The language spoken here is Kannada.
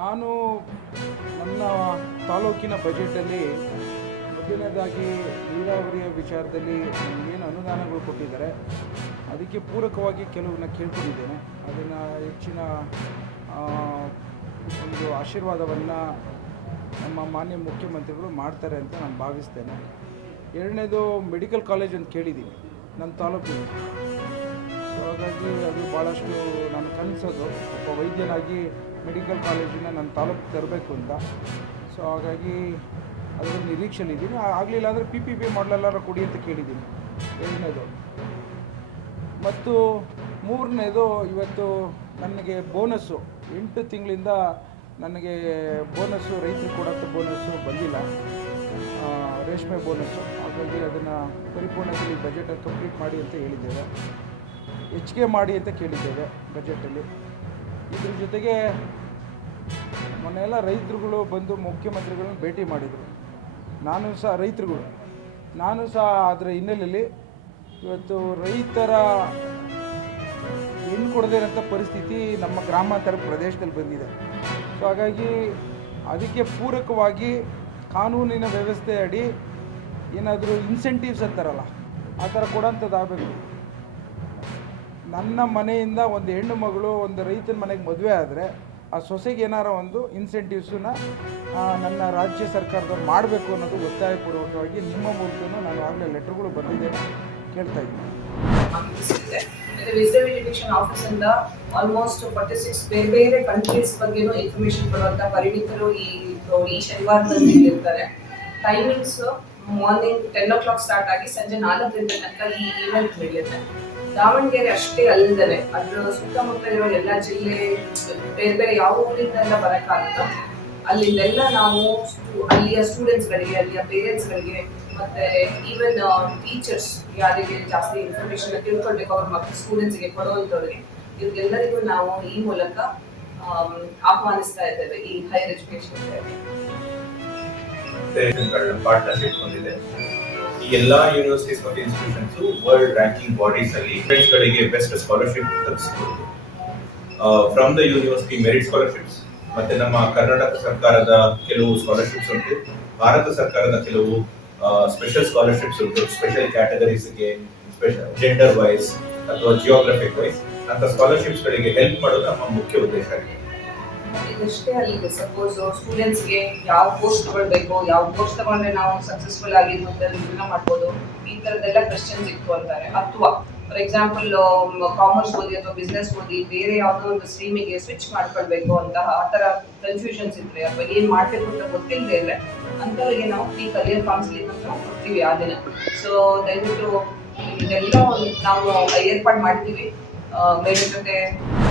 ನಾನು ನನ್ನ ತಾಲೂಕಿನ ಬಜೆಟಲ್ಲಿ ಮೊದಲನೇದಾಗಿ ನೀರಾವರಿಯ ವಿಚಾರದಲ್ಲಿ ಏನು ಅನುದಾನಗಳು ಕೊಟ್ಟಿದ್ದಾರೆ ಅದಕ್ಕೆ ಪೂರಕವಾಗಿ ಕೆಲವನ್ನ ಕೇಳ್ಕೊಂಡಿದ್ದೇನೆ. ಅದನ್ನು ಹೆಚ್ಚಿನ ಒಂದು ಆಶೀರ್ವಾದವನ್ನು ನಮ್ಮ ಮಾನ್ಯ ಮುಖ್ಯಮಂತ್ರಿಗಳು ಮಾಡ್ತಾರೆ ಅಂತ ನಾನು ಭಾವಿಸ್ತೇನೆ. ಎರಡನೇದು ಮೆಡಿಕಲ್ ಕಾಲೇಜ್ ಅಂತ ಕೇಳಿದ್ದೀನಿ ನನ್ನ ತಾಲೂಕಿಗೆ. ಸೊ ಹಾಗಾಗಿ ಅದು ಭಾಳಷ್ಟು ನಾನು ಕನಸೋದು ಒಬ್ಬ ವೈದ್ಯನಾಗಿ ಮೆಡಿಕಲ್ ಕಾಲೇಜನ್ನು ನನ್ನ ತಾಲೂಕಿಗೆ ತರಬೇಕು ಅಂತ. ಸೊ ಹಾಗಾಗಿ ಅದರ ನಿರೀಕ್ಷೆಲಿದ್ದೀನಿ. ಆಗಲಿಲ್ಲ ಅಂದರೆ PPP ಮಾಡಲೆಲ್ಲಾರು ಕೊಡಿ ಅಂತ ಕೇಳಿದ್ದೀನಿ, ಎರಡನೇದು. ಮತ್ತು ಮೂರನೇದು, ಇವತ್ತು ನನಗೆ ಬೋನಸ್ಸು 8 ತಿಂಗಳಿಂದ ನನಗೆ ಬೋನಸ್ಸು, ರೈತರಿಗೆ ಕೊಡೋಂಥ ಬೋನಸ್ಸು ಬಂದಿಲ್ಲ, ರೇಷ್ಮೆ ಬೋನಸ್ಸು. ಹಾಗಾಗಿ ಅದನ್ನು ಪರಿಪೂರ್ಣದಲ್ಲಿ ಬಜೆಟಲ್ಲಿ ಕಂಪ್ಲೀಟ್ ಮಾಡಿ ಅಂತ ಹೇಳಿದ್ದೇವೆ, ಹೆಚ್ಚಿಗೆ ಮಾಡಿ ಅಂತ ಕೇಳಿದ್ದೇವೆ ಬಜೆಟಲ್ಲಿ. ಇದ್ರ ಜೊತೆಗೆ ಮೊನ್ನೆಲ್ಲ ರೈತರುಗಳು ಬಂದು ಮುಖ್ಯಮಂತ್ರಿಗಳನ್ನ ಭೇಟಿ ಮಾಡಿದರು. ನಾನು ಸಹ ಅದರ ಹಿನ್ನೆಲೆಯಲ್ಲಿ ಇವತ್ತು ರೈತರ ಹೆಣ್ಣು ಕೊಡದೇ ಇರೋಂಥ ಪರಿಸ್ಥಿತಿ ನಮ್ಮ ಗ್ರಾಮಾಂತರ ಪ್ರದೇಶದಲ್ಲಿ ಬಂದಿದೆ. ಸೊ ಹಾಗಾಗಿ ಅದಕ್ಕೆ ಪೂರಕವಾಗಿ ಕಾನೂನಿನ ವ್ಯವಸ್ಥೆ ಅಡಿ ಏನಾದರೂ ಇನ್ಸೆಂಟಿವ್ಸ್ ಅಂತಾರಲ್ಲ, ಆ ಥರ ಕೊಡೋಂಥದ್ದಾಗಬೇಕು. ನನ್ನ ಮನೆಯಿಂದ ಒಂದು ಹೆಣ್ಣು ಮಗಳು ಒಂದು ರೈತನ ಮನೆಗೆ ಮದುವೆ ಆದರೆ ಆ ಸೊಸೆಗೆ ಏನಾರ ಒಂದು ಇನ್ಸೆಂಟಿವ್ಸನ್ನ ನನ್ನ ರಾಜ್ಯ ಸರ್ಕಾರದವ್ರು ಮಾಡಬೇಕು ಅನ್ನೋದು ಒತ್ತಾಯಪೂರ್ವಕವಾಗಿ ನಿಮ್ಮ ಮೂಲಕ ನಾನು ಆಗಲೇ ಲೆಟರ್ಗಳು ಬಂದಿದ್ದೇನೆ, ಕೇಳ್ತಾ ಇದ್ದೀನಿ. ವಿಸ್ಡಮ್ ಎಜುಕೇಶನ್ ಆಫೀಸಿಂದ ಆಲ್ಮೋಸ್ಟ್ 46 ಬೇರೆ ಬೇರೆ ಕಂಟ್ರೀಸ್ ಬಗ್ಗೆನೂ ಇನ್ಫಾರ್ಮೇಶನ್ ಕೊಡುವಂಥ ಪರಿಣಿತರು ಈ ಶನಿವಾರದಲ್ಲಿ ಇರ್ತಾರೆ. ಟೈಮಿಂಗ್ಸ್ ಮಾರ್ನಿಂಗ್ 10 o'clock ಸ್ಟಾರ್ಟ್ ಆಗಿ ಸಂಜೆ 4 ಗಂಟೆ ತನಕ ಈ ಈವೆಂಟ್ ನಡೆಯುತ್ತೆ. ದಾವಣಗೆರೆ ಅಷ್ಟೇ ಅಲ್ಲದೆ ಅದರ ಸುತ್ತಮುತ್ತ ಇರೋ ಎಲ್ಲ ಜಿಲ್ಲೆ, ಬೇರೆ ಬೇರೆ ಯಾವ ಊರಿಂದೆಲ್ಲ ಬರೋಕ್ಕಾಗುತ್ತೋ ಅಲ್ಲಿಂದೆಲ್ಲ ನಾವು ಅಲ್ಲಿಯ ಸ್ಟೂಡೆಂಟ್ಸ್ಗಳಿಗೆ, ಅಲ್ಲಿಯ ಪೇರೆಂಟ್ಸ್ಗಳಿಗೆ, ಮತ್ತು ಈವನ್ ಟೀಚರ್ಸ್ ಯಾರಿಗೆ ಜಾಸ್ತಿ ಇನ್ಫಾರ್ಮೇಷನ್ ತಿಳ್ಕೊಳ್ಬೇಕು ಅವ್ರ ಮಕ್ಕಳು ಸ್ಟೂಡೆಂಟ್ಸ್ಗೆ ಕೊಡುವಂಥವ್ರಿಗೆ, ಇವ್ರಿಗೆಲ್ಲರಿಗೂ ನಾವು ಈ ಮೂಲಕ ಆಹ್ವಾನಿಸ್ತಾ ಇದ್ದೇವೆ ಈ ಹೈಯರ್ ಎಜುಕೇಶನ್ ಪಾರ್ಟ್ನರ್ಶಿಪ್ ಹೊಂದಿದೆ. ಈ ಎಲ್ಲಾ ಯೂನಿವರ್ಸಿಟೀಸ್ ಮತ್ತು ಇನ್ಸ್ಟಿಟ್ಯೂಷನ್ಸ್ ವರ್ಲ್ಡ್ ರ್ಯಾಂಕಿಂಗ್ ಬಾಡೀಸ್ ಅಲ್ಲಿ ಸ್ಟೂಡೆಂಟ್ಸ್ಗಳಿಗೆ ಬೆಸ್ಟ್ ಸ್ಕಾಲರ್ಶಿಪ್ ತರಿಸಿಕೊಡುವುದು. From the university merit scholarships, ಮತ್ತೆ ನಮ್ಮ ಕರ್ನಾಟಕ ಸರ್ಕಾರದ ಕೆಲವು ಸ್ಕಾಲರ್ಶಿಪ್ಸ್ ಉಂಟು, ಭಾರತ ಸರ್ಕಾರದ ಕೆಲವು ಸ್ಪೆಷಲ್ ಸ್ಕಾಲರ್ಶಿಪ್ಸ್ ಉಂಟು. ಸ್ಪೆಷಲ್ ಕ್ಯಾಟಗರೀಸ್ಗೆ, ಸ್ಪೆಷಲ್ ಜೆಂಡರ್ ವೈಸ್ ಅಥವಾ ಜಿಯೋಗ್ರಫಿಕ್ ವೈಸ್ ಅಂತ ಸ್ಕಾಲರ್ಶಿಪ್ಸ್ಗಳಿಗೆ ಹೆಲ್ಪ್ ಮಾಡೋದು ನಮ್ಮ ಮುಖ್ಯ ಉದ್ದೇಶ ಆಗಿದೆ. ಇದಷ್ಟೇ ಅಲ್ಲಿದೆ. ಸಪೋಸ್ ಸ್ಟೂಡೆಂಟ್ಸ್ಗೆ ಯಾವ ಕೋರ್ಸ್ ತಗೊಳ್ಬೇಕು, ಯಾವ ಕೋರ್ಸ್ ತಗೊಂಡ್ರೆ ನಾವು ಸಕ್ಸಸ್ಫುಲ್ ಆಗಿ ಜೀವನ ಮಾಡ್ಬೋದು, ಈ ಥರದ್ದೆಲ್ಲ ಕ್ವೆಶ್ಚನ್ಸ್ ಇತ್ತು ಅಂತಾರೆ. ಅಥವಾ ಫಾರ್ ಎಕ್ಸಾಂಪಲ್ ಕಾಮರ್ಸ್ ಓದಿ ಅಥವಾ ಬಿಸ್ನೆಸ್ ಓದಿ ಬೇರೆ ಯಾವುದೋ ಒಂದು ಸ್ಟ್ರೀಮಿಗೆ ಸ್ವಿಚ್ ಮಾಡ್ಕೊಳ್ಬೇಕು ಅಂತ ಆ ಥರ ಕನ್ಫ್ಯೂಷನ್ಸ್ ಇದ್ರೆ, ಅಥವಾ ಏನು ಮಾಡಬೇಕು ಅಂತ ಗೊತ್ತಿಲ್ಲದೆ ಇದ್ರೆ ಅಂಥವ್ರಿಗೆ ನಾವು ಈ ಕರಿಯರ್ ಕೌನ್ಸಿಲಿಂಗ್ ಅಂತ ಕೊಡ್ತೀವಿ ಆ ದಿನ. ಸೊ ದಯವಿಟ್ಟು ಇದೆಲ್ಲ ನಾವು ಏರ್ಪಾಡು ಮಾಡ್ತೀವಿ. ಬೇರೆ ಜೊತೆ